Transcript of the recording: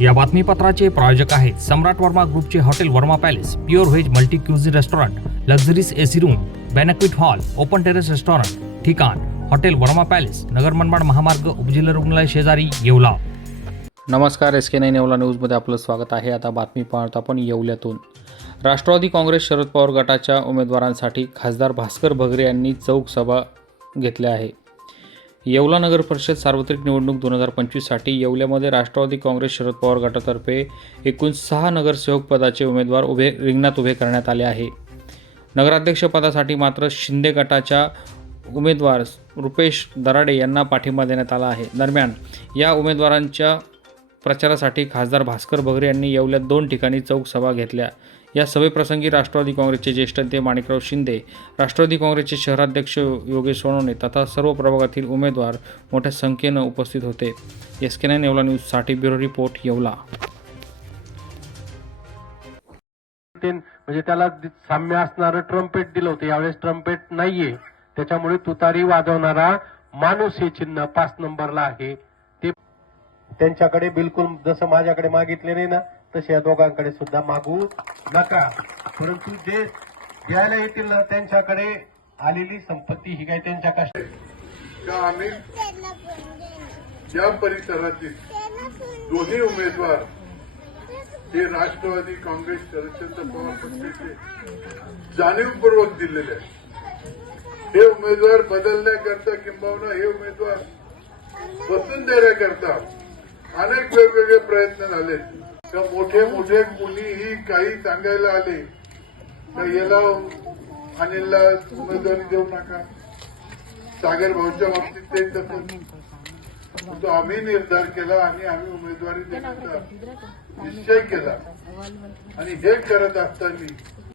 या बातमीपत्राचे प्रायोजक आहेत सम्राट वर्मा ग्रुपचे hotel Varma palace pure veg multi cuisine restaurant luxuries AC room banquet hall open terrace restaurant ठिकाण hotel Verma palace Nagar Manmad महामार्ग उपजिल्हा रुग्णालय शेजारी येवला. नमस्कार एस के नाईन येवला न्यूजमध्ये आपलं स्वागत आहे. आता बातमी पाहत आपण येवल्यातून. राष्ट्रवादी काँग्रेस शरद पवार गटाच्या उमेदवारांसाठी खासदार भास्कर भगरे यांनी चौक सभा घेतल्या आहे. येवला नगर परिषद सार्वत्रिक निवडणूक दोन हजार पंचवीससाठी येवल्यामध्ये राष्ट्रवादी काँग्रेस शरद पवार गटातर्फे एकूण सहा नगरसेवक पदाचे उमेदवार उभे रिंगणात उभे करण्यात आले आहे. नगराध्यक्षपदासाठी मात्र शिंदे गटाच्या उमेदवार रुपेश दराडे यांना पाठिंबा देण्यात आला आहे. दरम्यान या उमेदवारांच्या प्रचारासाठी खासदार भास्कर बगरे यांनी येवल्यात दोन ठिकाणी चौक सभा घेतल्या. या सभेप्रसंगी राष्ट्रवादी काँग्रेसचे ज्येष्ठ नेते माणिकराव शिंदे राष्ट्रवादी काँग्रेसचे शहराध्यक्ष योगेश सोनवणे तथा सर्व प्रभागातील उमेदवार मोठ्या संख्येनं उपस्थित होते. एस के नाईन येवला न्यूजसाठी ब्युरो रिपोर्ट येवला. म्हणजे त्याला साम्य असणारं ट्रम्पेट दिलं होतं. यावेळेस ट्रम्पेट नाहीये. त्याच्यामुळे तुतारी वाजवणारा माणूस हे चिन्ह पाच नंबरला आहे. त्यांच्याकडे बिलकुल जसं माझ्याकडे मागितले नाही ना तसे या दोघांकडे सुद्धा मागू नका. परंतु जे घ्यायला येतील ना त्यांच्याकडे आलेली संपत्ती ही काय त्यांच्या कष्ट का आम्ही या परिसरातील दोन्ही उमेदवार हे राष्ट्रवादी काँग्रेस शरदचंद्र पवार पक्षाचे जाणीवपूर्वक दिलेले आहेत. हे उमेदवार बदलण्याकरता किंबहुना हे उमेदवार बसून देण्याकरता अनेक वेगवेगळे प्रयत्न झाले. तर मोठे मोठे कुणीही काही सांगायला आले तर याला अनिलला उमेदवारी देऊ नका. सागर भाऊच्या बाबतीत ते तसं तो आम्ही निर्धार केला आणि आम्ही उमेदवारी देण्याचा निश्चय केला. आणि हे करत असताना